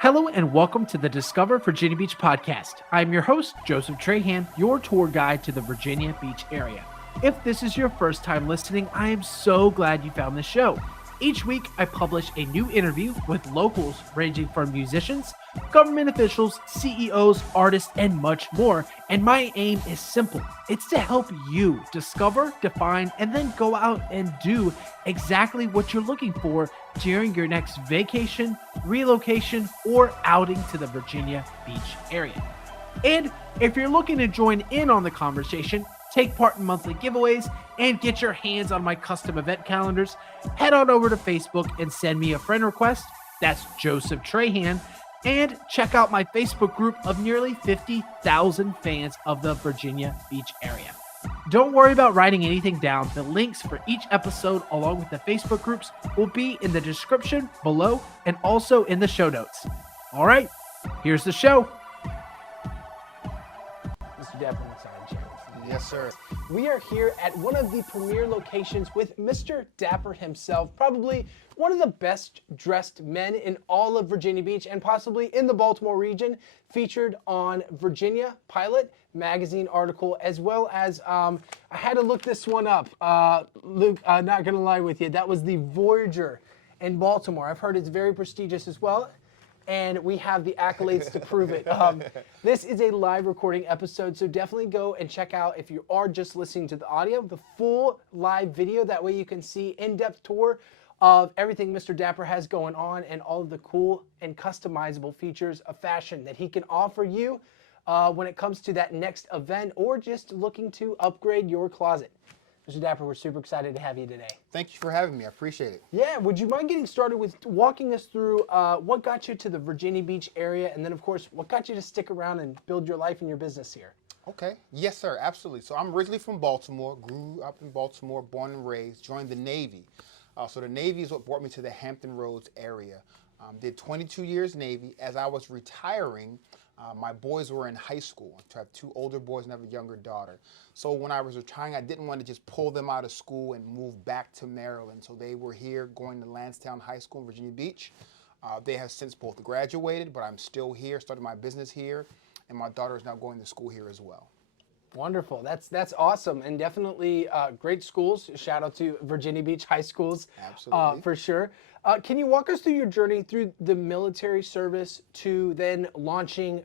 Hello and welcome to the Discover Virginia Beach podcast. I'm your host, Joseph Trahan, your tour guide to the Virginia Beach area. If this is your first time listening, I am so glad you found this show. Each week, I publish a new interview with locals ranging from musicians, government officials, CEOs, artists, and much more. And my aim is simple. It's to help you discover, define, and then go out and do exactly what you're looking for during your next vacation, relocation, or outing to the Virginia Beach area. And if you're looking to join in on the conversation, take part in monthly giveaways, and get your hands on my custom event calendars, head on over to Facebook and send me a friend request. That's Joseph Trahan. And check out my Facebook group of nearly 50,000 fans of the Virginia Beach area. Don't worry about writing anything down. The links for each episode, along with the Facebook groups, will be in the description below and also in the show notes. All right, here's the show. Mr. Dapper, yes, sir. We are here at one of the premier locations with Mr. Dapper himself, probably one of the best dressed men in all of Virginia Beach and possibly in the Baltimore region, featured on Virginia Pilot magazine article, as well as, I had to look this one up, Luke, not gonna lie with you, that was the Voyager in Baltimore. I've heard it's very prestigious as well, and we have the accolades to prove it. This is a live recording episode, so definitely go and check out, if you are just listening to the audio, the full live video. That way you can see in-depth tour of everything Mr. Dapper has going on and all of the cool and customizable features of fashion that he can offer you when it comes to that next event or just looking to upgrade your closet. Mr. Dapper, we're super excited to have you today. Thank you for having me. I appreciate it. Yeah, would you mind getting started with walking us through what got you to the Virginia Beach area, and then, of course, what got you to stick around and build your life and your business here? Okay. Yes, sir. Absolutely. So I'm originally from Baltimore, grew up in Baltimore, born and raised, joined the Navy. So the Navy is what brought me to the Hampton Roads area. Did 22 years Navy. As I was retiring, my boys were in high school. I have two older boys and I have a younger daughter. So when I was retiring, I didn't want to just pull them out of school and move back to Maryland. So they were here going to Lansdowne High School in Virginia Beach. They have since both graduated, but I'm still here, started my business here, and my daughter is now going to school here as well. Wonderful. That's awesome, and definitely great schools. Shout out to Virginia Beach High Schools. Absolutely. For sure. Can you walk us through your journey through the military service to then launching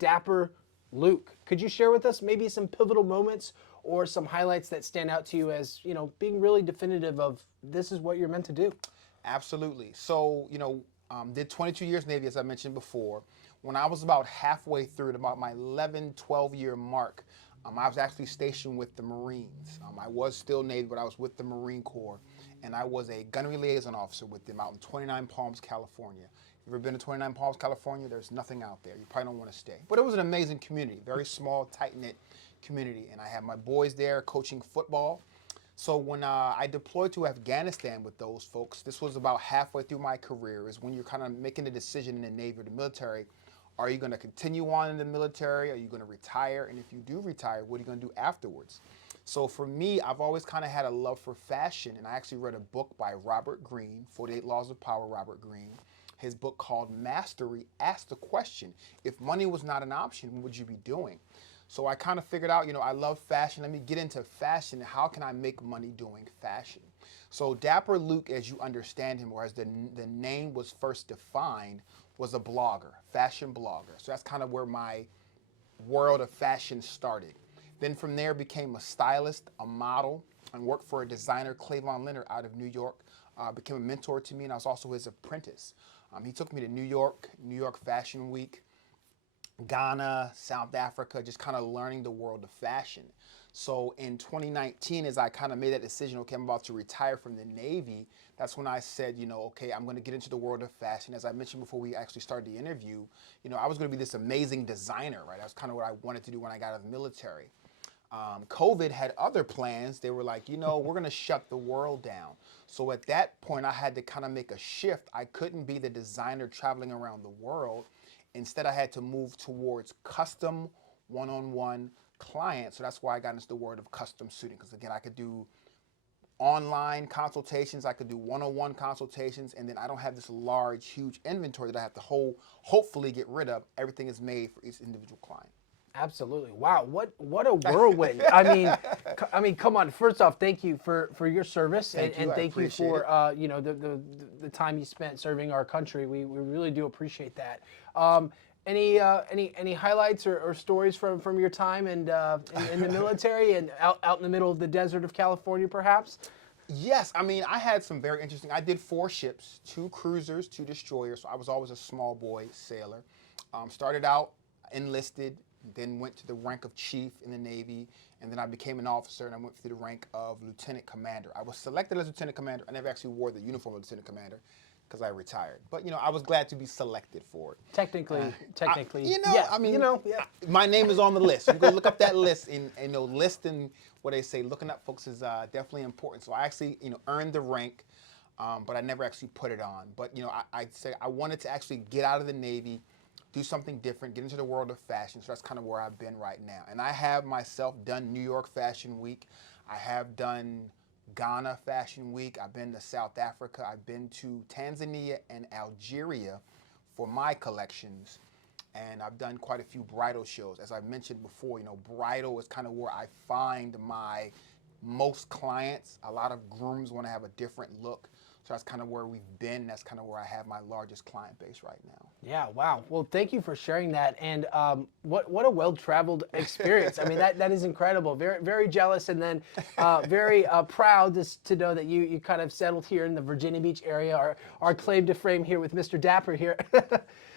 Dapper Luke? Could you share with us maybe some pivotal moments or some highlights that stand out to you as, you know, being really definitive of this is what you're meant to do? Absolutely. So, did 22 years Navy, as I mentioned before. When I was about halfway through, at about my 11, 12-year mark, I was actually stationed with the Marines. I was still Navy, but I was with the Marine Corps, and I was a gunnery liaison officer with them out in 29 Palms, California. If you've ever been to 29 Palms, California, there's nothing out there. You probably don't want to stay. But it was an amazing community, very small, tight-knit community, and I had my boys there coaching football. So when I deployed to Afghanistan with those folks, this was about halfway through my career, is when you're kind of making a decision in the Navy or the military. Are you going to continue on in the military? Are you going to retire? And if you do retire, what are you going to do afterwards? So for me, I've always kind of had a love for fashion, and I actually read a book by Robert Greene, 48 Laws of Power, Robert Greene. His book called Mastery asked the question, if money was not an option, what would you be doing? So I kind of figured out, I love fashion. Let me get into fashion. How can I make money doing fashion? So Dapper Luke, as you understand him, or as the name was first defined, was a blogger, fashion blogger. So that's kind of where my world of fashion started. Then from there became a stylist, a model, and worked for a designer, Clavon Leonard, out of New York. Became a mentor to me, and I was also his apprentice. He took me to New York Fashion Week, Ghana, South Africa, just kind of learning the world of fashion. So in 2019, as I kind of made that decision, okay, I'm about to retire from the Navy, that's when I said, okay, I'm going to get into the world of fashion. As I mentioned before we actually started the interview, I was going to be this amazing designer, right? That's kind of what I wanted to do when I got out of the military. COVID had other plans. They were like, we're going to shut the world down. So at that point, I had to kind of make a shift. I couldn't be the designer traveling around the world. Instead, I had to move towards custom, one-on-one clients. So that's why I got into the world of custom suiting, because again, I could do online consultations. I could do one-on-one consultations, and then I don't have this large, huge inventory that I have to hopefully get rid of. Everything is made for each individual client. Absolutely. Wow. What a whirlwind. I mean, come on. First off, thank you for your service Thank you. and I thank you appreciate for it. the time you spent serving our country. We really do appreciate that. Any highlights or stories from your time and in the military and out in the middle of the desert of California, perhaps? Yes, I mean, I had some very interesting. I did 4 ships, 2 cruisers, 2 destroyers. So I was always a small boy sailor. Started out enlisted, then went to the rank of chief in the Navy, and then I became an officer, and I went through the rank of lieutenant commander. I was selected as lieutenant commander. I never actually wore the uniform of lieutenant commander because I retired. But I was glad to be selected for it. Technically, yeah. My name is on the list. You go look up that list, and list and what they say, looking up folks is definitely important. So I actually, earned the rank, but I never actually put it on. But I'd say I wanted to actually get out of the Navy, do something different, get into the world of fashion. So that's kind of where I've been right now. And I have myself done New York Fashion Week. I have done Ghana Fashion Week. I've been to South Africa. I've been to Tanzania and Algeria for my collections. And I've done quite a few bridal shows. As I mentioned before, bridal is kind of where I find my most clients. A lot of grooms want to have a different look. So that's kind of where we've been. That's kind of where I have my largest client base right now. Yeah, wow. Well, thank you for sharing that. And what a well-traveled experience. I mean, that is incredible. Very, very jealous, and then very proud to know that you kind of settled here in the Virginia Beach area, our claim to fame here with Mr. Dapper here.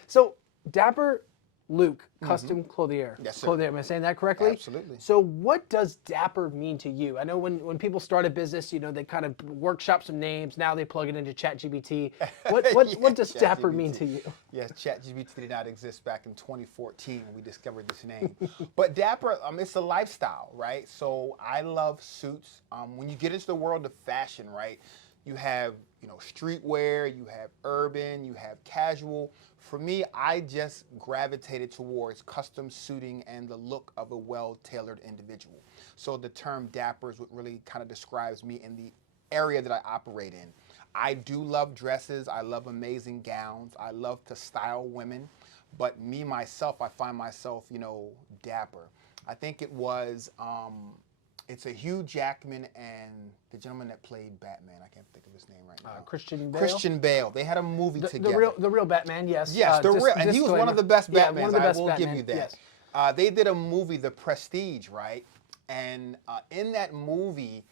So, Dapper Luke, custom clothier. Yes, sir. Clothier, am I saying that correctly? Absolutely. So what does Dapper mean to you? I know when people start a business, they kind of workshop some names. Now they plug it into ChatGPT. What does Dapper mean to you? Yes, ChatGPT did not exist back in 2014 when we discovered this name. But Dapper, it's a lifestyle, right? So I love suits. When you get into the world of fashion, right, you have streetwear, you have urban, you have casual. For me, I just gravitated towards custom suiting and the look of a well-tailored individual. So the term Dapper is what really kind of describes me in the area that I operate in. I do love dresses. I love amazing gowns. I love to style women. But me, myself, I find myself, Dapper. I think it was... it's a Hugh Jackman and the gentleman that played Batman. I can't think of his name right now. Christian Bale. Christian Bale. They had a movie together. The real Batman, yes. Yes, the real, and he was one of the best Batmans. One of the best I will Batman, give you that. yes. They did a movie, The Prestige, right? And in that movie,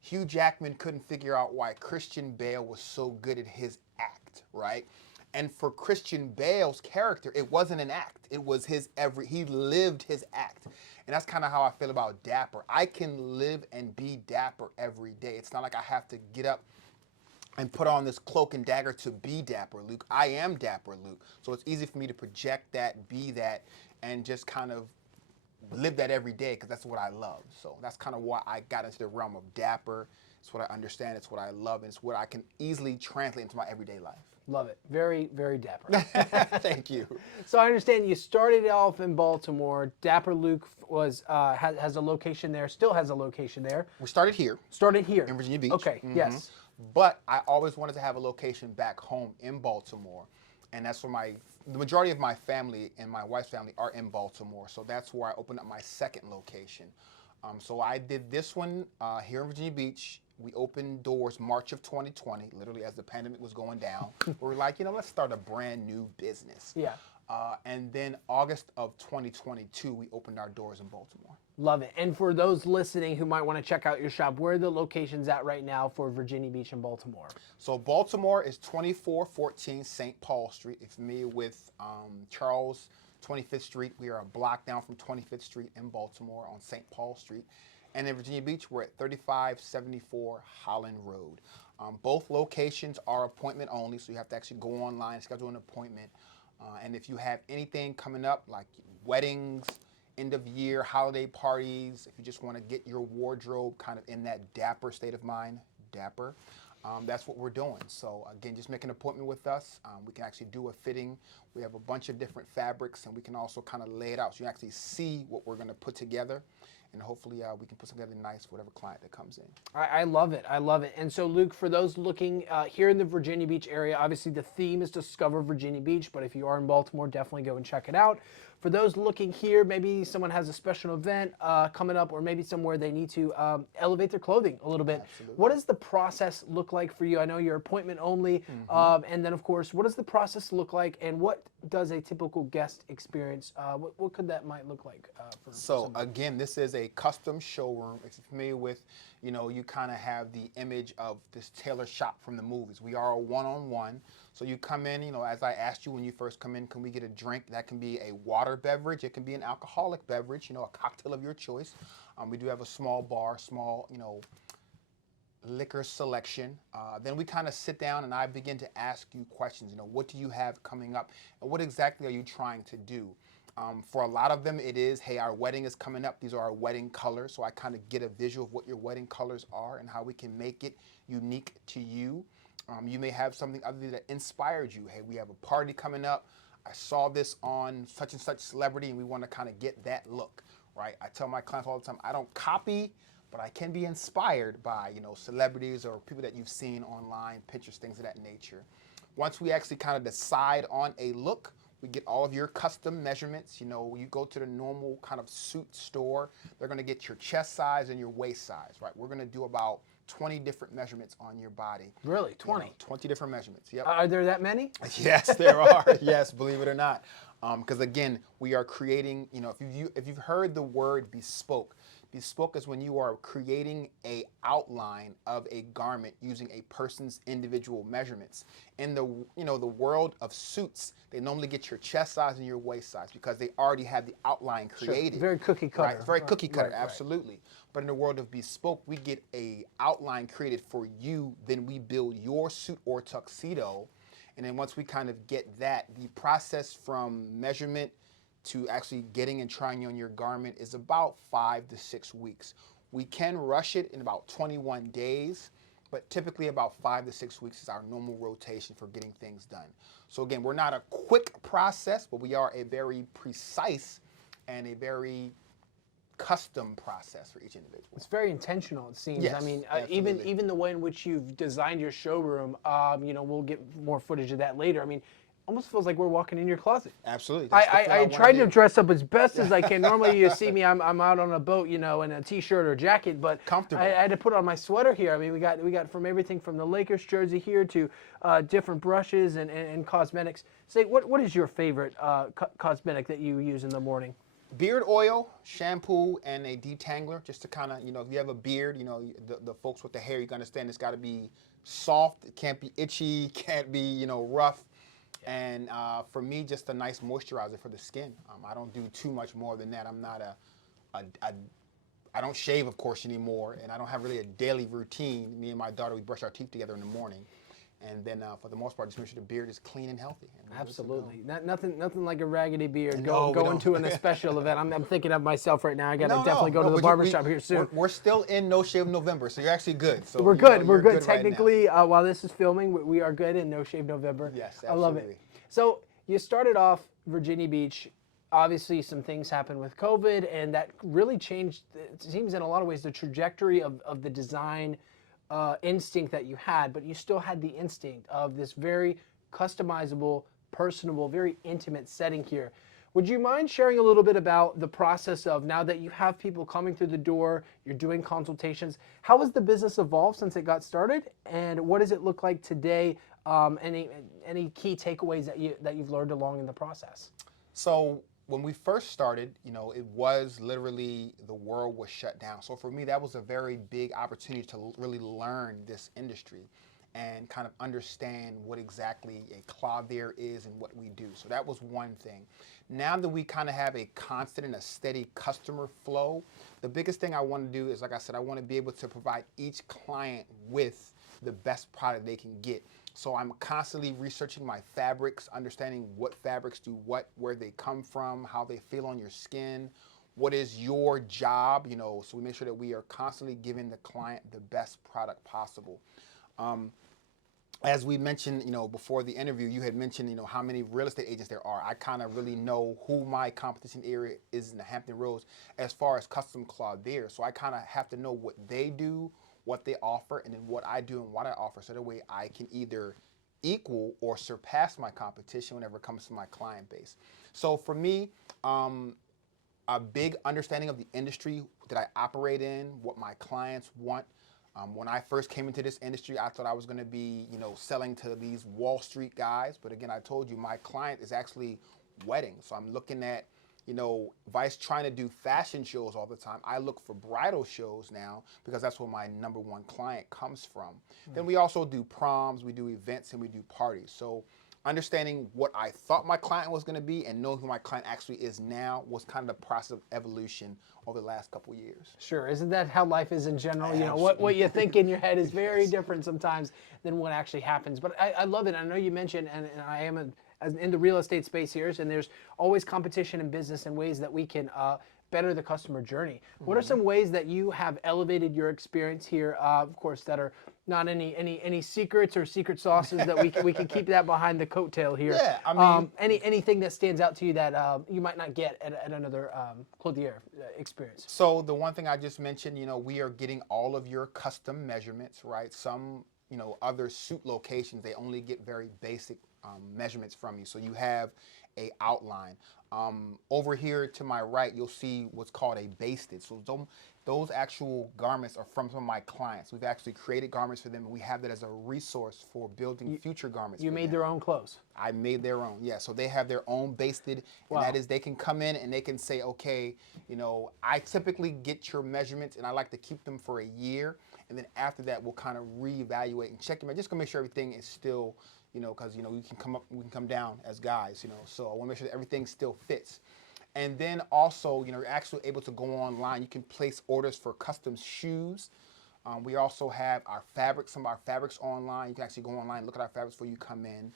Hugh Jackman couldn't figure out why Christian Bale was so good at his act, right? And for Christian Bale's character, it wasn't an act. It was he lived his act. And that's kind of how I feel about Dapper. I can live and be Dapper every day. It's not like I have to get up and put on this cloak and dagger to be Dapper Luke. I am Dapper Luke. So it's easy for me to project that, be that, and just kind of live that every day because that's what I love. So that's kind of why I got into the realm of Dapper. It's what I understand. It's what I love. And it's what I can easily translate into my everyday life. Love it. Very, very Dapper. Thank you. So I understand you started off in Baltimore. Dapper Luke has a location there, still has a location there. We started here. Started here. In Virginia Beach. Okay, yes. But I always wanted to have a location back home in Baltimore. And that's where the majority of my family and my wife's family are in Baltimore. So that's where I opened up my second location. So I did this one here in Virginia Beach. We opened doors March of 2020, literally as the pandemic was going down. We were like, let's start a brand new business. Yeah. And then August of 2022, we opened our doors in Baltimore. Love it. And for those listening who might want to check out your shop, where are the locations at right now for Virginia Beach and Baltimore? So Baltimore is 2414 St. Paul Street. If you're familiar with Charles 25th Street, we are a block down from 25th Street in Baltimore on St. Paul Street. And in Virginia Beach, we're at 3574 Holland Road. Both locations are appointment only, so you have to actually go online and schedule an appointment. And if you have anything coming up, like weddings, end of year, holiday parties, if you just want to get your wardrobe kind of in that Dapper state of mind, Dapper, that's what we're doing. So again, just make an appointment with us. We can actually do a fitting. We have a bunch of different fabrics, and we can also kind of lay it out so you actually see what we're going to put together. and hopefully we can put something nice for whatever client that comes in. I love it. I love it. And so, Luke, for those looking here in the Virginia Beach area, obviously the theme is Discover Virginia Beach, but if you are in Baltimore, definitely go and check it out. For those looking here, maybe someone has a special event coming up, or maybe somewhere they need to elevate their clothing a little bit. Absolutely. What does the process look like for you? I know you're appointment only. And then, of course, what does the process look like, and what does a typical guest experience, what could that might look like for somebody? Again, this is a custom showroom. If you're familiar with, you kind of have the image of this tailor shop from the movies. We are a one-on-one. So you come in, as I asked you when you first come in, can we get a drink? That can be a water beverage. It can be an alcoholic beverage, a cocktail of your choice. We do have a small bar, liquor selection. Then we kind of sit down and I begin to ask you questions. What do you have coming up? And what exactly are you trying to do? For a lot of them, it is, hey, our wedding is coming up. These are our wedding colors. So I kind of get a visual of what your wedding colors are and how we can make it unique to you. You may have something other that inspired you. Hey, we have a party coming up. I saw this on such and such celebrity and we want to kind of get that look, right? I tell my clients all the time, I don't copy, but I can be inspired by, celebrities or people that you've seen online, pictures, things of that nature. Once we actually kind of decide on a look, we get all of your custom measurements. You go to the normal kind of suit store, they're going to get your chest size and your waist size, right? We're going to do about 20 different measurements on your body. Really? 20? 20 different measurements, yep. Are there that many? Yes, there are. Yes, believe it or not. Because again, we are creating, if you've heard the word bespoke, bespoke is when you are creating a outline of a garment using a person's individual measurements. In the the world of suits, they normally get your chest size and your waist size because they already have the outline created. Sure. Very cookie cutter. Right, very cookie cutter, Right. absolutely. But in the world of bespoke, we get a outline created for you, then we build your suit or tuxedo. And then once we kind of get that, the process from measurement to actually getting and trying on your garment is about 5 to 6 weeks. We can rush it in about 21 days, but typically about 5 to 6 weeks is our normal rotation for getting things done. So again, we're not a quick process, but we are a very precise and a very custom process for each individual. It's very intentional, it seems. Yes, I mean, absolutely. even the way in which you've designed your showroom, we'll get more footage of that later. I mean, almost feels like we're walking in your closet. Absolutely. I tried to dress up as best as I can. Normally you see me, I'm out on a boat, in a t-shirt or jacket, but Comfortable. I had to put on my sweater here. I mean, we got from everything from the Lakers jersey here to different brushes and cosmetics. Say, what is your favorite cosmetic that you use in the morning? Beard oil, shampoo, and a detangler, just to kind of, if you have a beard, the folks with the hair, you can understand it's got to be soft, it can't be itchy, can't be, rough. And for me, just a nice moisturizer for the skin. I don't do too much more than that. I'm not I don't shave, of course, anymore, and I don't have really a daily routine. Me and my daughter, we brush our teeth together in the morning. And then for the most part, just make sure the beard is clean and healthy. And Absolutely. Nothing like a raggedy beard No, going to a special event. I'm thinking of myself right now. I got to No, definitely go to the but barbershop here soon. We're still in No Shave November, so you're actually good. So We're good. We're you're good. right now. Technically, while this is filming, we are good in No Shave November. Yes, I love absolutely. it. So you started off Virginia Beach. Obviously, some things happened with COVID, and that really changed, it seems in a lot of ways, the trajectory of the design instinct that you had, but you still had the instinct of this very customizable, personable, very intimate setting here. Would you mind sharing a little bit about the process of, now that you have people coming through the door, you're doing consultations, how has the business evolved since it got started, and what does it look like today? Any key takeaways that you've learned along in the process? So when we first started, it was literally the world was shut down. So for me, that was a very big opportunity to really learn this industry and kind of understand what exactly a clothier is and what we do. So that was one thing. Now that we kind of have a constant and a steady customer flow, the biggest thing I want to do is, like I said, I want to be able to provide each client with the best product they can get. So I'm constantly researching my fabrics, understanding what fabrics do what, where they come from, how they feel on your skin, what is your job, so we make sure that we are constantly giving the client the best product possible. as we mentioned, before the interview, you had mentioned, how many real estate agents there are. I kind of really know who my competition area is in the Hampton Roads as far as custom clothier. So I kind of have to know what they do, what they offer, and then what I do and what I offer. So that way I can either equal or surpass my competition whenever it comes to my client base. So for me, a big understanding of the industry that I operate in, what my clients want. When I first came into this industry, I thought I was going to be, selling to these Wall Street guys. But again, I told you my client is actually weddings. So I'm looking at, Vice trying to do fashion shows all the time. I look for bridal shows now because that's where my number one client comes from. Then we also do proms, we do events, and we do parties. So understanding what I thought my client was going to be and knowing who my client actually is now was kind of the process of evolution over the last couple of years. Sure. Isn't that how life is in general? Absolutely. What you think in your head is very different sometimes than what actually happens. But I love it. I know you mentioned, and I am in the real estate space here, and there's always competition in business and ways that we can better the customer journey. What are some ways that you have elevated your experience here? Of course, that are not any secrets or secret sauces that we can keep that behind the coattail here. Yeah, I mean, anything that stands out to you that you might not get at another clothier experience. So the one thing I just mentioned, we are getting all of your custom measurements, right? Some, other suit locations, they only get very basic measurements from you. So you have a outline. Over here to my right, you'll see what's called a basted. So those actual garments are from some of my clients. We've actually created garments for them, and we have that as a resource for building future garments. You made their own clothes. I made their own, yeah. So they have their own basted, and that is they can come in and they can say, okay, I typically get your measurements, and I like to keep them for a year, and then after that, we'll kind of reevaluate and check them. Just gonna make sure everything is still, because we can come up, we can come down as guys, So I want to make sure that everything still fits. And then also, you're actually able to go online. You can place orders for custom shoes. We also have our fabrics, some of our fabrics online. You can actually go online, look at our fabrics before you come in.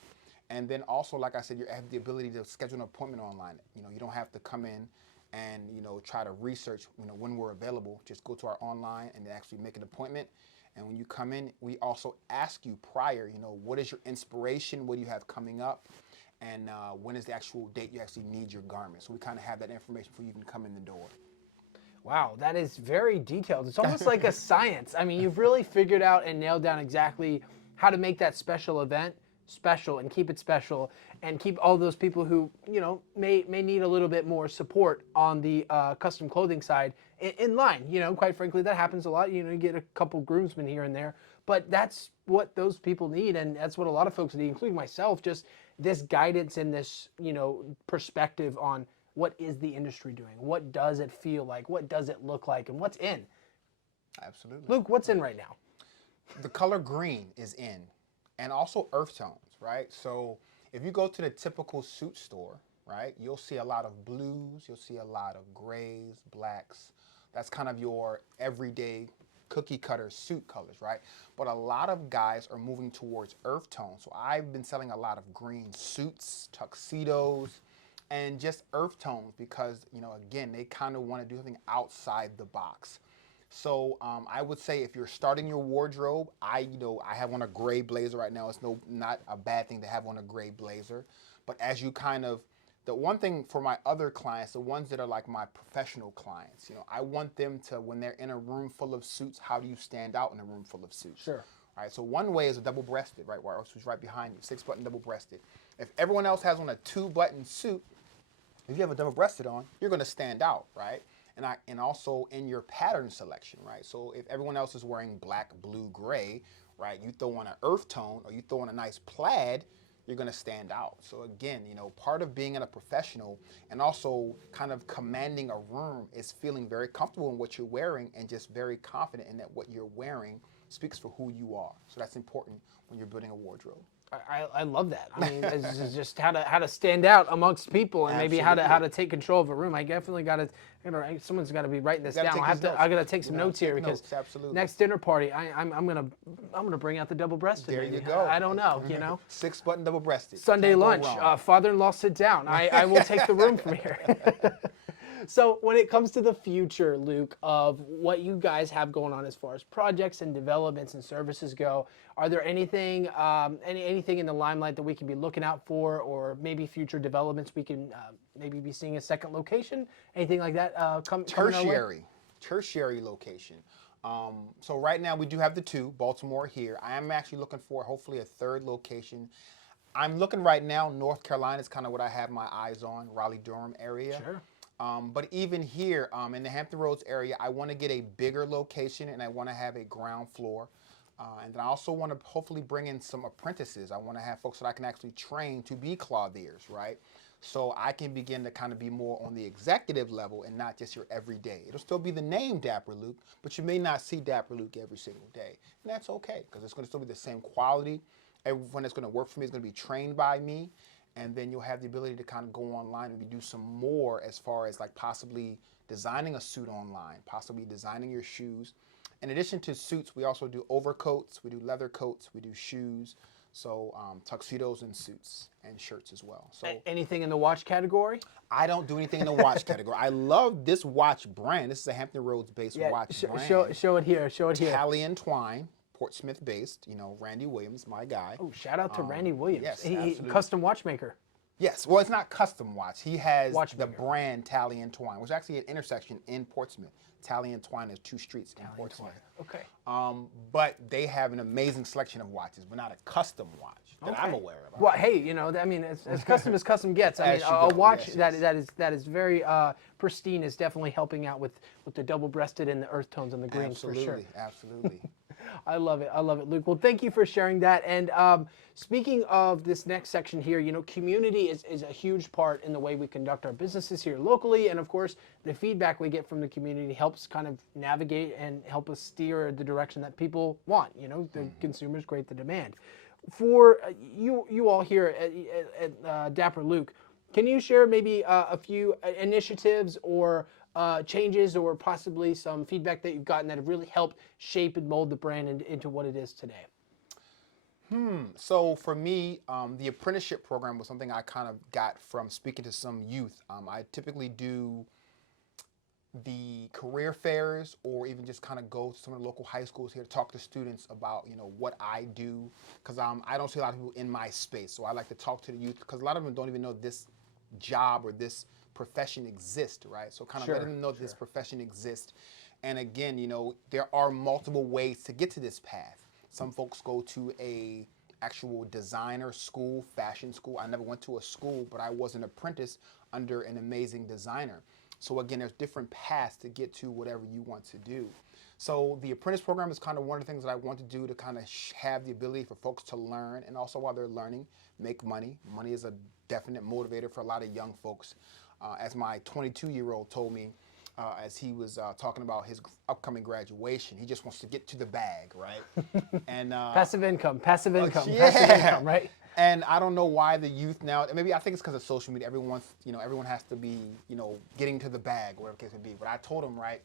And then also, like I said, you have the ability to schedule an appointment online. You don't have to come in and, try to research, when we're available. Just go to our online and actually make an appointment. And when you come in, we also ask you prior, what is your inspiration? What do you have coming up? And when is the actual date you actually need your garment? So we kind of have that information before you can come in the door. Wow, that is very detailed. It's almost like a science. I mean, you've really figured out and nailed down exactly how to make that special event special and keep it special and keep all those people who, may need a little bit more support on the custom clothing side in line. Quite frankly, that happens a lot. You get a couple groomsmen here and there, but that's what those people need, and that's what a lot of folks need, including myself, just this guidance and this, perspective on what is the industry doing? What does it feel like? What does it look like? And what's in? Absolutely. Luke, what's in right now? The color green is in, and also earth tones, right? So if you go to the typical suit store, right, you'll see a lot of blues, you'll see a lot of grays, blacks. That's kind of your everyday cookie cutter suit colors, right? But a lot of guys are moving towards earth tones. So I've been selling a lot of green suits, tuxedos, and just earth tones because, again, they kind of want to do something outside the box. So I would say if you're starting your wardrobe, I have on a gray blazer right now. It's not a bad thing to have on a gray blazer. But as you the one thing for my other clients, the ones that are like my professional clients, I want them to, when they're in a room full of suits, how do you stand out in a room full of suits? Sure. All right, so one way is a double-breasted, right, who's right behind you, 6-button double-breasted. If everyone else has on a 2-button suit, if you have a double-breasted on, you're going to stand out, right? And also in your pattern selection, right? So if everyone else is wearing black, blue, gray, right, you throw on an earth tone or you throw on a nice plaid, you're going to stand out. So again, part of being a professional and also kind of commanding a room is feeling very comfortable in what you're wearing and just very confident in that what you're wearing speaks for who you are. So that's important when you're building a wardrobe. I love that. I mean, it's just how to stand out amongst people and maybe how to take control of a room. I definitely got to, someone's got to be writing this down. I got to take some notes here because next dinner party, I'm gonna bring out the double-breasted. There you go. I don't know, 6-button double-breasted. Sunday lunch, father-in-law sit down. I will take the room from here. So when it comes to the future, Luke, of what you guys have going on as far as projects and developments and services go, are there anything anything in the limelight that we can be looking out for, or maybe future developments we can maybe be seeing a second location, anything like that coming our way? Tertiary location. So right now we do have the two, Baltimore here. I am actually looking for hopefully a third location. I'm looking right now, North Carolina is kind of what I have my eyes on, Raleigh-Durham area. Sure. But even here in the Hampton Roads area, I want to get a bigger location and I want to have a ground floor. And then I also want to hopefully bring in some apprentices. I want to have folks that I can actually train to be clothiers, right? So I can begin to kind of be more on the executive level and not just your everyday. It'll still be the name Dapper Luke, but you may not see Dapper Luke every single day. And that's okay, because it's going to still be the same quality. Everyone that's going to work for me is going to be trained by me. And then you'll have the ability to kind of go online and do some more as far as like possibly designing a suit online, possibly designing your shoes. In addition to suits, we also do overcoats, we do leather coats, we do shoes, so tuxedos and suits and shirts as well. So Anything in the watch category? I don't do anything in the watch category. I love this watch brand. This is a Hampton Roads based watch brand. Show it here. Show it here. Italian Twine. Portsmouth based, Randy Williams, my guy. Oh, shout out to Randy Williams. Yes, he custom watchmaker. Yes, well, it's not custom watch. He has Watchmaker. the brand Italian Twine, which is actually an intersection in Portsmouth. Italian Twine is 2 streets in Portsmouth. Okay. But they have an amazing selection of watches, but not a custom watch that I'm aware of. Well, hey, I mean, as custom as custom gets. I mean, a watch that is very pristine is definitely helping out with the double-breasted and the earth tones and the greens for sure. Absolutely. I love it, Luke. Well, thank you for sharing that. And speaking of this next section here, community is a huge part in the way we conduct our businesses here locally, and of course, the feedback we get from the community helps kind of navigate and help us steer the direction that people want. The consumers create the demand. For you all here at Dapper Luke, can you share maybe a few initiatives or changes or possibly some feedback that you've gotten that have really helped shape and mold the brand into what it is today? So for me, the apprenticeship program was something I kind of got from speaking to some youth. I typically do the career fairs or even just kind of go to some of the local high schools here to talk to students about, what I do, because I don't see a lot of people in my space. So I like to talk to the youth because a lot of them don't even know this job or this profession exists, right? So kind of letting them know this profession exists. And again, there are multiple ways to get to this path. Some folks go to a actual designer school, fashion school. I never went to a school, but I was an apprentice under an amazing designer. So again, there's different paths to get to whatever you want to do. So the apprentice program is kind of one of the things that I want to do to kind of have the ability for folks to learn, and also while they're learning, make money. Money is a definite motivator for a lot of young folks. As my 22-year-old told me, as he was talking about his upcoming graduation, he just wants to get to the bag, right? And passive income, passive income, right? And I don't know why the youth now, maybe I think it's because of social media. Everyone has to be, getting to the bag, whatever the case may be. But I told him, right,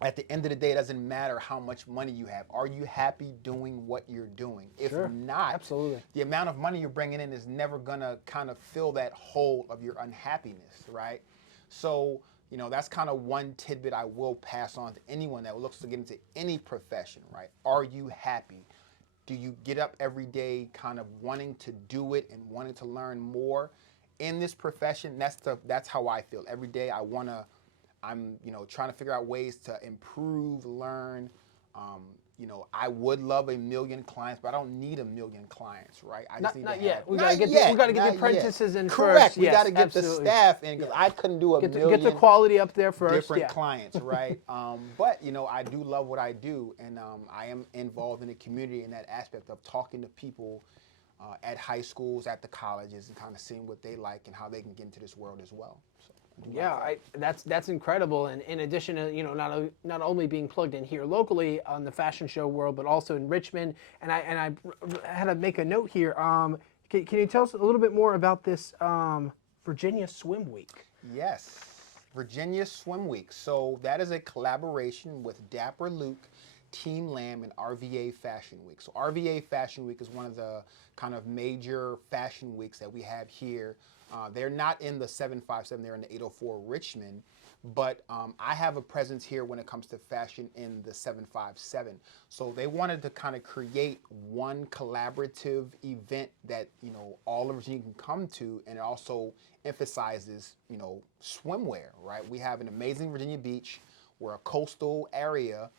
at the end of the day, it doesn't matter how much money you have. Are you happy doing what you're doing? If not, absolutely, the amount of money you're bringing in is never gonna kind of fill that hole of your unhappiness, right? So, that's kind of one tidbit I will pass on to anyone that looks to get into any profession, right? Are you happy? Do you get up every day kind of wanting to do it and wanting to learn more in this profession? That's how I feel. Every day I'm trying to figure out ways to improve, learn. I would love 1 million clients, but I don't need 1 million clients, right? I just not yet. We gotta get the apprentices in Correct. first. We yes, gotta get absolutely. the staff in because I couldn't do a million. Get the quality up there first. Different clients, right? But I do love what I do, and I am involved in the community in that aspect of talking to people at high schools, at the colleges, and kind of seeing what they like and how they can get into this world as well. So. Yeah, that's incredible. And in addition to not only being plugged in here locally on the fashion show world, but also in Richmond. And I had to make a note here. Can you tell us a little bit more about this Virginia Swim Week? Yes, Virginia Swim Week. So that is a collaboration with Dapper Luke, Team Lamb, and RVA Fashion Week. So RVA Fashion Week is one of the kind of major fashion weeks that we have here. They're not in the 757, they're in the 804 Richmond, but I have a presence here when it comes to fashion in the 757. So they wanted to kind of create one collaborative event that, you know, all of Virginia can come to, and it also emphasizes, you know, swimwear, right? We have an amazing Virginia Beach. We're a coastal area.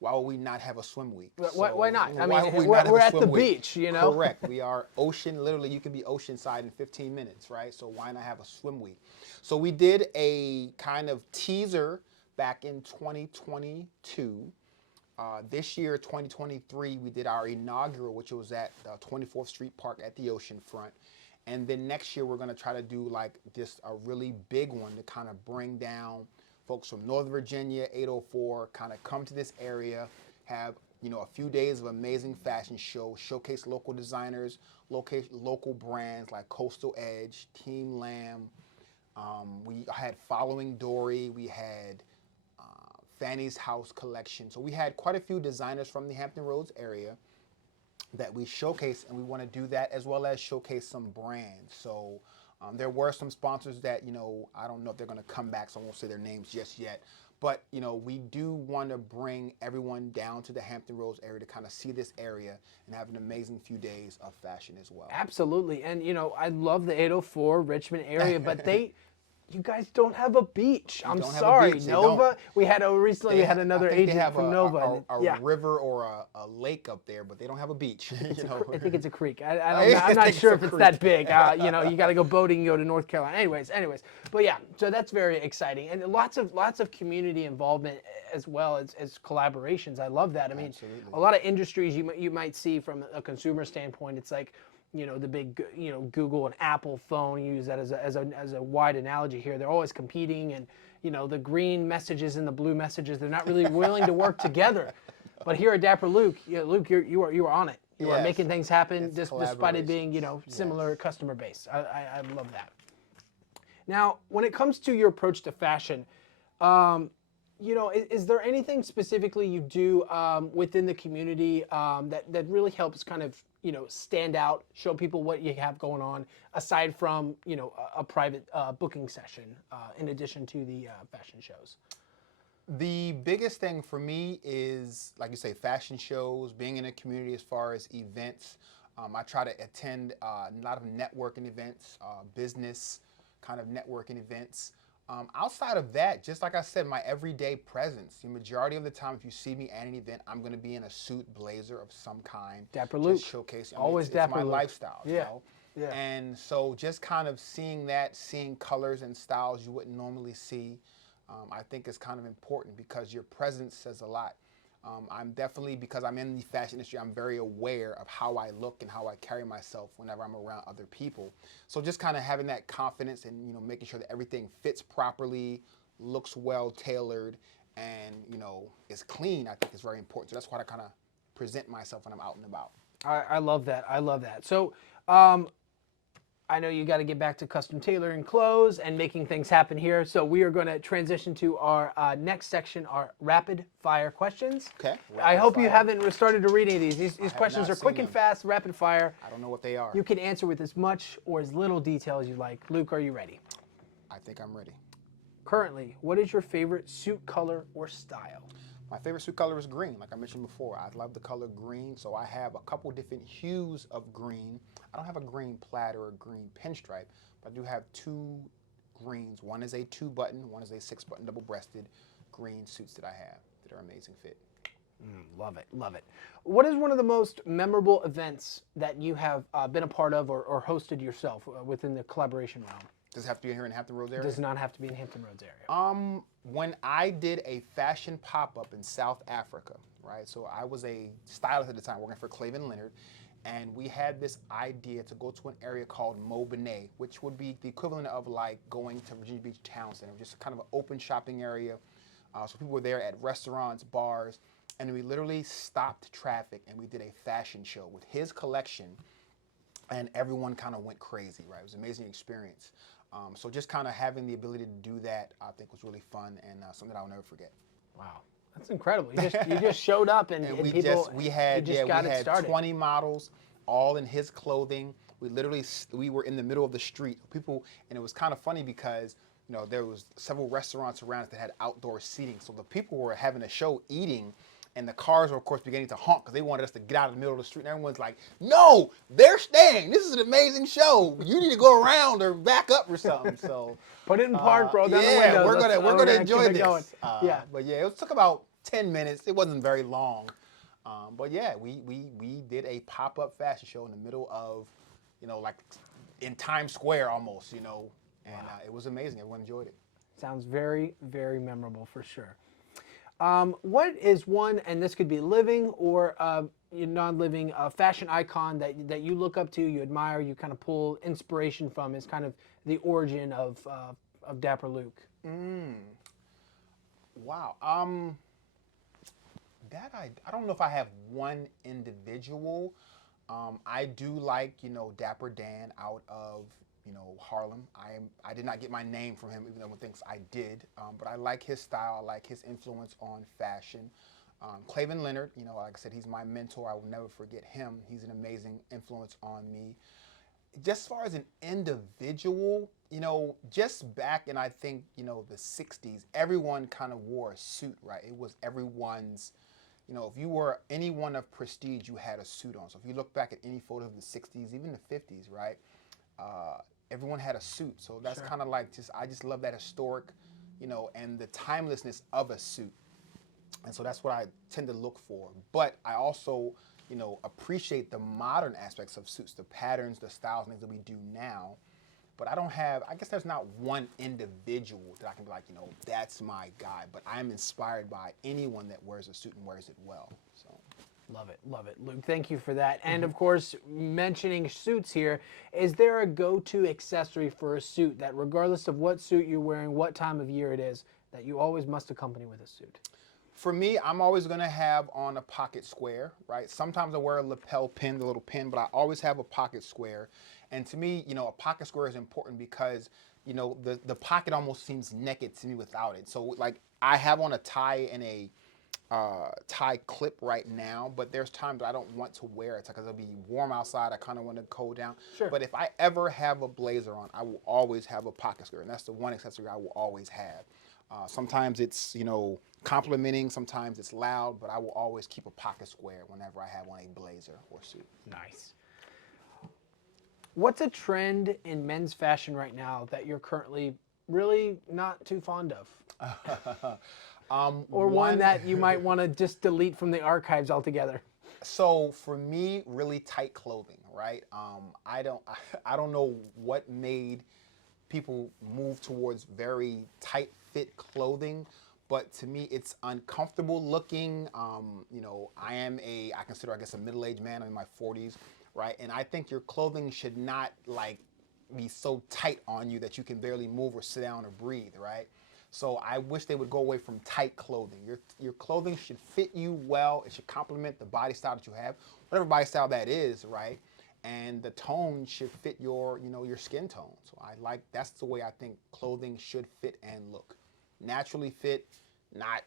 Why would we not have a swim week? Why not? I Why mean, would we not have we're a at swim the week? beach, you know? Correct. We are ocean, literally you can be oceanside in 15 minutes, right? So why not have a swim week? So we did a kind of teaser back in 2022. This year, 2023, we did our inaugural, which was at 24th Street Park at the ocean front. And then next year, we're going to try to do like just a really big one to kind of bring down folks from Northern Virginia, 804, kind of come to this area, have, you know, a few days of amazing fashion show, showcase local designers, local brands like Coastal Edge, Team Lamb. We had Following Dory, we had Fanny's House collection. So we had quite a few designers from the Hampton Roads area that we showcase, and we want to do that as well as showcase some brands. So there were some sponsors that, you know, I don't know if they're going to come back, so I won't say their names just yet. But, you know, we do want to bring everyone down to the Hampton Roads area to kind of see this area and have an amazing few days of fashion as well. Absolutely. And, you know, I love the 804 Richmond area, but you guys don't have a beach. I'm sorry, beach. Nova. We had recently we had another agent they have from Nova. a river or a lake up there, but they don't have a beach. I think it's a creek. I'm not sure if it's that big. You know, you got to go boating, go to North Carolina. Anyways, but yeah, so that's very exciting, and lots of community involvement as well as collaborations. I love that. I mean, Absolutely. a lot of industries you might see from a consumer standpoint, it's like, you know, the big, you know, Google and Apple phone, use that as a wide analogy here. They're always competing, and, you know, the green messages and the blue messages, they're not really willing to work together. But here at Dapper Luke, Luke, you are on it. You are making things happen, despite it being, you know, similar customer base. I love that. Now, when it comes to your approach to fashion, you know, is there anything specifically you do within the community that really helps kind of, you know, stand out, show people what you have going on, aside from, you know, a private booking session, in addition to the fashion shows? The biggest thing for me is, like you say, fashion shows, being in a community as far as events. I try to attend a lot of networking events, business kind of networking events. Outside of that, just like I said, my everyday presence. The majority of the time, if you see me at an event, I'm going to be in a suit, blazer of some kind. Dapper Luke. Showcase. Always Dapper Luke. It's my Luke. lifestyle, Yeah. you know? Yeah. And so just kind of seeing that, seeing colors and styles you wouldn't normally see, I think is kind of important because your presence says a lot. I'm definitely, because I'm in the fashion industry, I'm very aware of how I look and how I carry myself whenever I'm around other people. So just kind of having that confidence and, you know, making sure that everything fits properly, looks well tailored, and, you know, is clean, I think is very important. So that's why I kind of present myself when I'm out and about. I love that. I love that. So I know you got to get back to custom tailoring clothes and making things happen here. So we are going to transition to our next section, our rapid fire questions. Okay. I hope you haven't started to read any of these. These questions are quick and fast, rapid fire. I don't know what they are. You can answer with as much or as little detail as you like. Luke, are you ready? I think I'm ready. Currently, what is your favorite suit color or style? My favorite suit color is green, like I mentioned before. I love the color green, so I have a couple different hues of green. I don't have a green plaid or a green pinstripe, but I do have two greens. One is a 2-button, one is a 6-button double-breasted green suits that I have that are amazing fit. Love it, love it. What is one of the most memorable events that you have been a part of or hosted yourself within the collaboration realm? Does it have to be here in Hampton Roads area? Does not have to be in Hampton Roads area. When I did a fashion pop-up in South Africa, right? So I was a stylist at the time working for Clavin Leonard, and we had this idea to go to an area called Mobinay, which would be the equivalent of like going to Virginia Beach Town Center, just kind of an open shopping area. So people were there at restaurants, bars, and we literally stopped traffic and we did a fashion show with his collection, and everyone kind of went crazy, right? It was an amazing experience. So just kind of having the ability to do that, I think was really fun and something that I'll never forget. Wow. That's incredible. You just showed up and And people we had you just got we it had started. 20 models, all in his clothing. We were in the middle of the street. People, and it was kind of funny because there was several restaurants around us that had outdoor seating. So the people were having a show eating, and the cars were of course beginning to honk because they wanted us to get out of the middle of the street. And everyone's like, "No, they're staying. This is an amazing show. You need to go around or back up or something." So Put it in park, roll down the yeah, windows. we're gonna keep enjoy it this. going. Yeah. But yeah, it took about 10 minutes. It wasn't very long. But yeah, we did a pop-up fashion show in the middle of, like in Times Square almost, and it was amazing. Everyone enjoyed it. Sounds very, very memorable for sure. What is one, and this could be living or non-living, fashion icon that you look up to, you admire, you kind of pull inspiration from, is kind of the origin of Dapper Luke? Wow. That I don't know if I have one individual. I do like Dapper Dan out of Harlem. I did not get my name from him, even though everyone thinks I did. But I like his style. I like his influence on fashion. Clavin Leonard, like I said, he's my mentor. I will never forget him. He's an amazing influence on me. Just as far as an individual, just back in I think the 60s, everyone kind of wore a suit, right? It was everyone's. If you were anyone of prestige, you had a suit on. So if you look back at any photo of the 60s, even the 50s, right? Everyone had a suit. So that's kind of like I just love that historic, and the timelessness of a suit. And so that's what I tend to look for. But I also, appreciate the modern aspects of suits, the patterns, the styles, things that we do now. But I guess there's not one individual that I can be like, that's my guy. But I'm inspired by anyone that wears a suit and wears it well. So. Love it, Luke. Thank you for that. And of course, mentioning suits here, is there a go-to accessory for a suit that, regardless of what suit you're wearing, what time of year it is, that you always must accompany with a suit? For me, I'm always going to have on a pocket square, right? Sometimes I wear a lapel pin, the little pin, but I always have a pocket square. And to me, a pocket square is important because, the pocket almost seems naked to me without it. So, like, I have on a tie and a tie clip right now, but there's times I don't want to wear it because it'll be warm outside. I kind of want to cool down. Sure. But if I ever have a blazer on, I will always have a pocket square. And that's the one accessory I will always have. Sometimes it's, complimenting, sometimes it's loud, but I will always keep a pocket square whenever I have on a blazer or suit. Nice. What's a trend in men's fashion right now that you're currently really not too fond of? Or one that you might want to just delete from the archives altogether? So for me, really tight clothing, right? I don't know what made people move towards very tight fit clothing, but to me, it's uncomfortable looking. I consider, I guess, a middle-aged man. I'm in my 40s, right? And I think your clothing should not be so tight on you that you can barely move or sit down or breathe, right? So I wish they would go away from tight clothing. Your clothing should fit you well. It should complement the body style that you have, whatever body style that is, right? And the tone should fit your skin tone. So that's the way I think clothing should fit and look. Naturally fit, not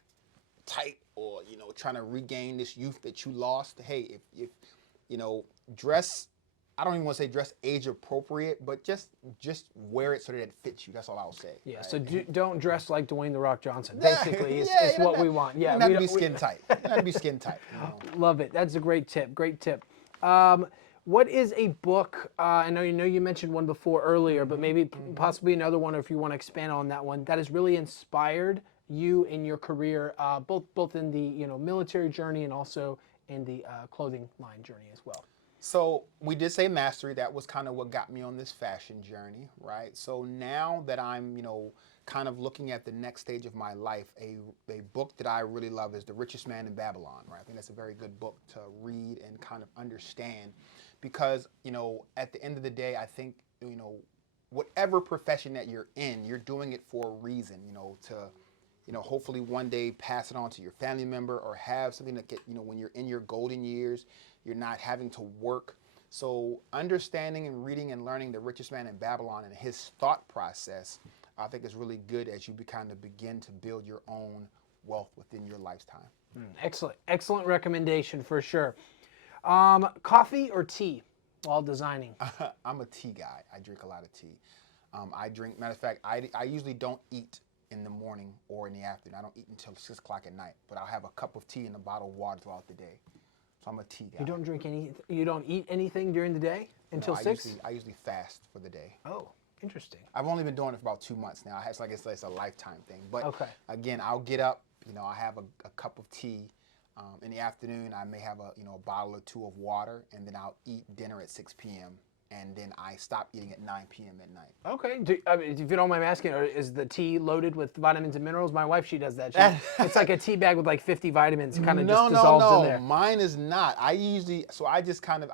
tight or, trying to regain this youth that you lost. Hey, if dress, I don't even want to say dress age appropriate, but just wear it so that it fits you. That's all I'll say. Yeah, right? so don't dress like Dwayne "The Rock" Johnson. Basically, it's what we want. Yeah, you don't have to be skin tight. You don't have to be skin tight. Love it. That's a great tip. Great tip. What is a book? I know you mentioned one before earlier, but maybe possibly another one, or if you want to expand on that one, that has really inspired you in your career, both in the military journey and also in the clothing line journey as well. So we did say mastery. That was kind of what got me on this fashion journey, right? So now that I'm, kind of looking at the next stage of my life, a book that I really love is The Richest Man in Babylon, right? I think that's a very good book to read and kind of understand because, at the end of the day, I think, whatever profession that you're in, you're doing it for a reason, to, hopefully one day pass it on to your family member or have something that when you're in your golden years, you're not having to work. So understanding and reading and learning The Richest Man in Babylon and his thought process, I think is really good as you kind of begin to build your own wealth within your lifetime. Excellent recommendation for sure. Coffee or tea while designing? I'm a tea guy. I drink a lot of tea. Matter of fact, I usually don't eat in the morning or in the afternoon. I don't eat until 6 o'clock at night, but I'll have a cup of tea and a bottle of water throughout the day. So I'm a tea guy. You don't eat anything during the day until 6? I usually fast for the day. Oh, interesting. I've only been doing it for about 2 months now. It's like it's a lifetime thing. But Okay. again, I'll get up, I have a cup of tea. In the afternoon, I may have a bottle or two of water, and then I'll eat dinner at 6 p.m. and then I stop eating at 9 p.m. at night. Okay. If you don't mind me asking, is the tea loaded with vitamins and minerals? My wife, she does that. It's like a tea bag with like 50 vitamins. It kind of just dissolves in there. Mine is not. I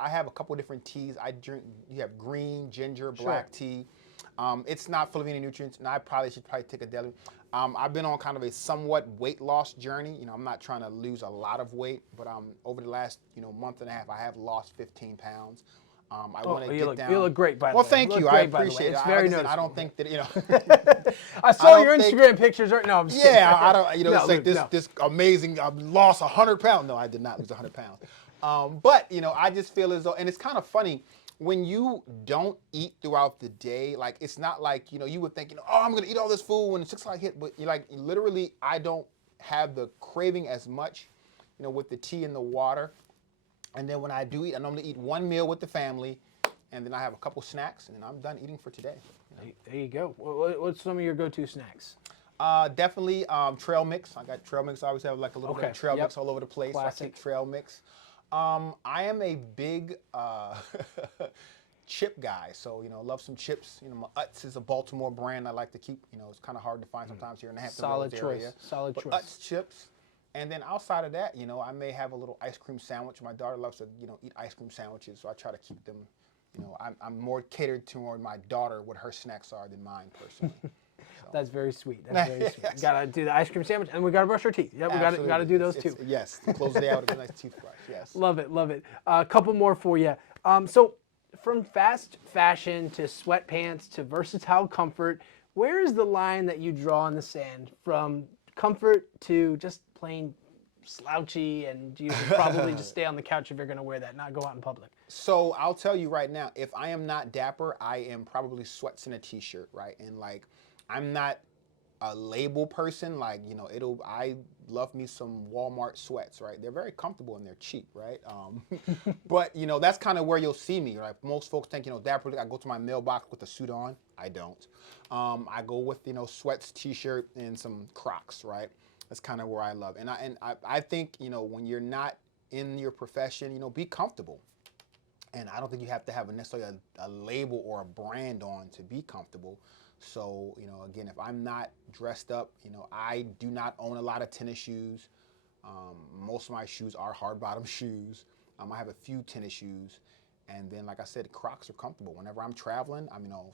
have a couple different teas. You have green, ginger, black tea. It's not full of any nutrients, and I should take a daily. I've been on kind of a somewhat weight loss journey. I'm not trying to lose a lot of weight, but over the last month and a half, I have lost 15 pounds. I want to get down. You look great, by the way. Well, thank you. I appreciate it. It's very noticeable. noticeable. I don't think that I saw your Instagram pictures. No, I'm just kidding. Yeah, I don't. It's like this amazing. I've lost 100 pounds. No, I did not lose 100 pounds. But I just feel as though, and it's kind of funny. When you don't eat throughout the day, like it's not like, you would think, oh, I'm going to eat all this food when 6 o'clock hit, but literally I don't have the craving as much, with the tea and the water. And then when I do eat, I normally eat one meal with the family, and then I have a couple snacks, and then I'm done eating for today. There you go. What's some of your go-to snacks? Definitely trail mix. I got trail mix. I always have like a little bit of trail mix all over the place. Classic. So I take trail mix. I am a big chip guy, so love some chips. My Utz is a Baltimore brand I like to keep. It's kind of hard to find sometimes here in the Hampton Roads area. Solid choice. Utz chips, and then outside of that, I may have a little ice cream sandwich. My daughter loves to eat ice cream sandwiches, so I try to keep them. I'm more catered toward my daughter what her snacks are than mine personally. That's very sweet. That's very sweet. Yes. Gotta do the ice cream sandwich, and we gotta brush our teeth. Yep, we gotta do those too. Yes, close the day out with a nice toothbrush. Yes. Love it. A couple more for you. So, from fast fashion to sweatpants to versatile comfort, where is the line that you draw in the sand from comfort to just plain slouchy, and you should probably just stay on the couch if you're gonna wear that, not go out in public? So I'll tell you right now, if I am not dapper, I am probably sweats and a t-shirt, right? And I'm not a label person. I love me some Walmart sweats, right? They're very comfortable and they're cheap, right? But that's kind of where you'll see me, right? Most folks think, dapper, I go to my mailbox with a suit on. I don't. I go with, sweats, t-shirt, and some Crocs, right? That's kind of where I love. And I think, when you're not in your profession, be comfortable. And I don't think you have to have necessarily a label or a brand on to be comfortable. So, again, if I'm not dressed up, I do not own a lot of tennis shoes. Most of my shoes are hard bottom shoes. I have a few tennis shoes. And then, like I said, Crocs are comfortable. Whenever I'm traveling,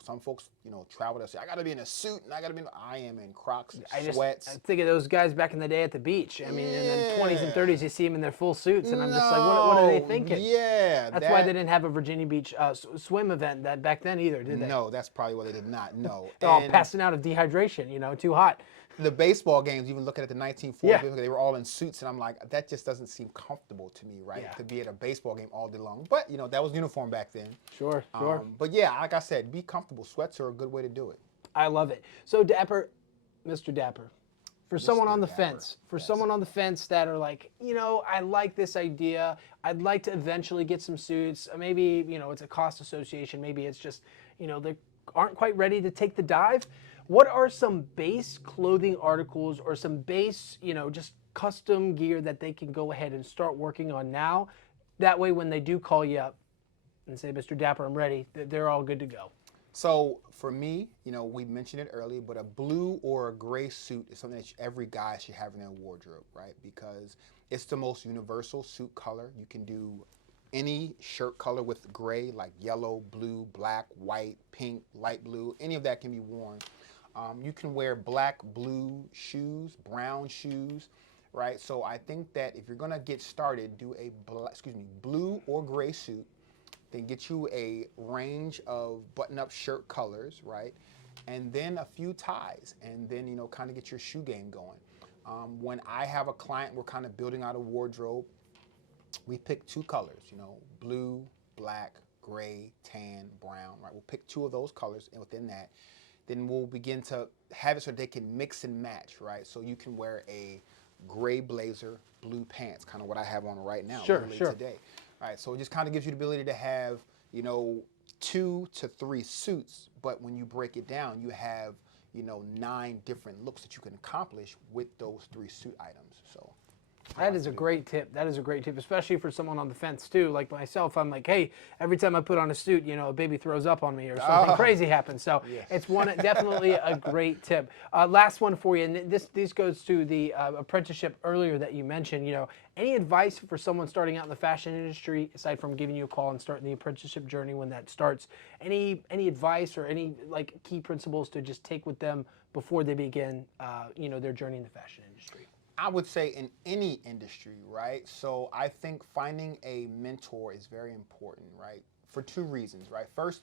some folks, travel, they say, I got to be in a suit and I am in Crocs, sweats. I think of those guys back in the day at the beach. In the 20s and 30s, you see them in their full suits, and I'm just like, what are they thinking? Yeah. That's why they didn't have a Virginia Beach swim event back then either, did they? No, that's probably why they did not. No. They're all passing out of dehydration, too hot. The baseball games, even looking at the 1940s, they were all in suits, and I'm like, that just doesn't seem comfortable to me, right? Yeah. To be at a baseball game all day long. But, that was uniform back then. Sure. But yeah, like I said, be comfortable. Sweats are a good way to do it. I love it. So Dapper, Mr. Dapper, for someone on the fence, someone on the fence that are like, I like this idea. I'd like to eventually get some suits. Maybe, it's a cost association. Maybe it's just, they aren't quite ready to take the dive. What are some base clothing articles or some base, just custom gear that they can go ahead and start working on now? That way, when they do call you up and say, Mr. Dapper, I'm ready, they're all good to go. So for me, we mentioned it earlier, but a blue or a gray suit is something that every guy should have in their wardrobe, right? Because it's the most universal suit color. You can do any shirt color with gray, like yellow, blue, black, white, pink, light blue. Any of that can be worn. You can wear black, blue shoes, brown shoes, right? So I think that if you're gonna get started, do a blue or gray suit, then get you a range of button-up shirt colors, right? And then a few ties, and then kind of get your shoe game going. When I have a client, we're kind of building out a wardrobe. We pick 2 colors, blue, black, gray, tan, brown, right? We'll pick 2 of those colors, and within that, then we'll begin to have it so they can mix and match, right? So you can wear a gray blazer, blue pants, kind of what I have on right now, literally today. All right, so it just kind of gives you the ability to have, 2 to 3 suits, but when you break it down, you have, 9 different looks that you can accomplish with those 3 suit items. So that is a great tip. That is a great tip, especially for someone on the fence too. Like myself, I'm like, hey, every time I put on a suit, a baby throws up on me or something crazy happens. So it's definitely a great tip. Last one for you, and this goes to the apprenticeship earlier that you mentioned. Any advice for someone starting out in the fashion industry, aside from giving you a call and starting the apprenticeship journey when that starts? Any advice or any key principles to just take with them before they begin, their journey in the fashion industry? I would say in any industry, right? So I think finding a mentor is very important, right? For 2 reasons, right? First,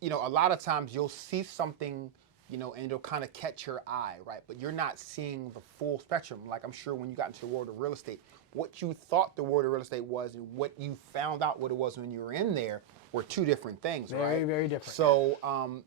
a lot of times you'll see something, and it'll kind of catch your eye, right? But you're not seeing the full spectrum. Like I'm sure when you got into the world of real estate, what you thought the world of real estate was and what you found out what it was when you were in there were 2 different things, right? Very, very different. So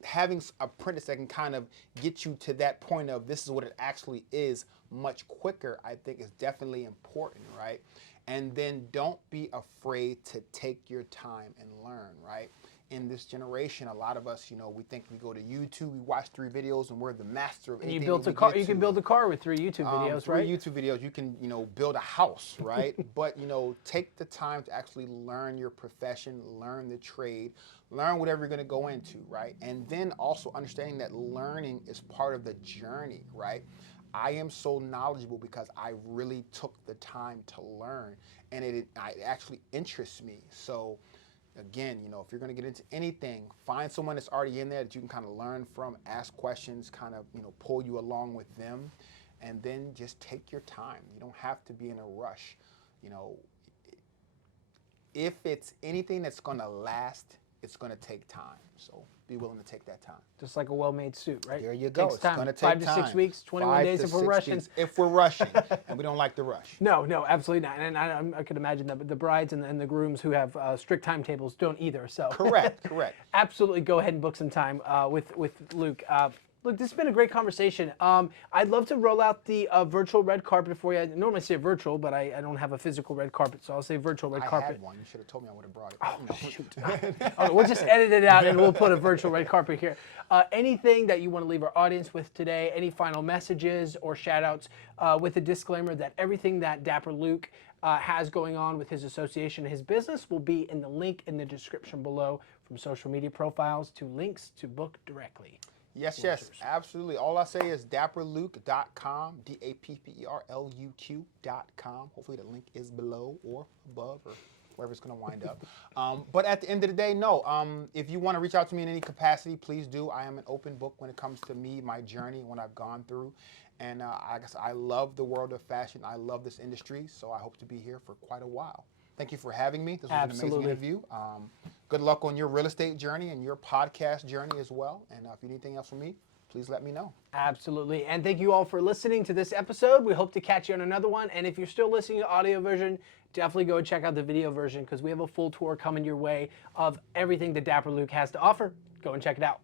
having an apprentice that can kind of get you to that point of this is what it actually is much quicker, I think is definitely important, right? And then don't be afraid to take your time and learn, right? In this generation, a lot of us, we think we go to YouTube, we watch 3 videos, and we're the master of anything. And you built a car. You can build a car with 3 YouTube videos, 3 right? 3 YouTube videos, you can, build a house, right? But, take the time to actually learn your profession, learn the trade, learn whatever you're going to go into, right? And then also understanding that learning is part of the journey, right? I am so knowledgeable because I really took the time to learn, and it actually interests me. So again, if you're going to get into anything, find someone that's already in there that you can kind of learn from, ask questions, kind of, pull you along with them, and then just take your time. You don't have to be in a rush. If it's anything that's going to last, it's going to take time. So be willing to take that time. Just like a well-made suit, right? There you go. Takes time. It's going to take 5 to time. 6 weeks, 21 days if we're rushing. If we're rushing, and we don't like the rush. No, absolutely not. And I could imagine that the brides and the grooms who have strict timetables don't either. So Correct. Absolutely, go ahead and book some time with Luke. Look, this has been a great conversation. I'd love to roll out the virtual red carpet for you. I normally say virtual, but I don't have a physical red carpet, so I'll say virtual red carpet. I had one. You should have told me I would have brought it. Oh, shoot. Okay, we'll just edit it out and we'll put a virtual red carpet here. Anything that you want to leave our audience with today, any final messages or shout outs with a disclaimer that everything that Dapper Luke has going on with his association and his business will be in the link in the description below, from social media profiles to links to book directly. Yes, absolutely. All I say is dapperluke.com, DAPPERLUQ.com. Hopefully the link is below or above or wherever it's going to wind up. But at the end of the day, no. If you want to reach out to me in any capacity, please do. I am an open book when it comes to me, my journey, what I've gone through. And I guess I love the world of fashion. I love this industry, so I hope to be here for quite a while. Thank you for having me. This was an amazing interview. Good luck on your real estate journey and your podcast journey as well. And if you need anything else from me, please let me know. Absolutely. And thank you all for listening to this episode. We hope to catch you on another one. And if you're still listening to audio version, definitely go and check out the video version, because we have a full tour coming your way of everything that Dapper Luke has to offer. Go and check it out.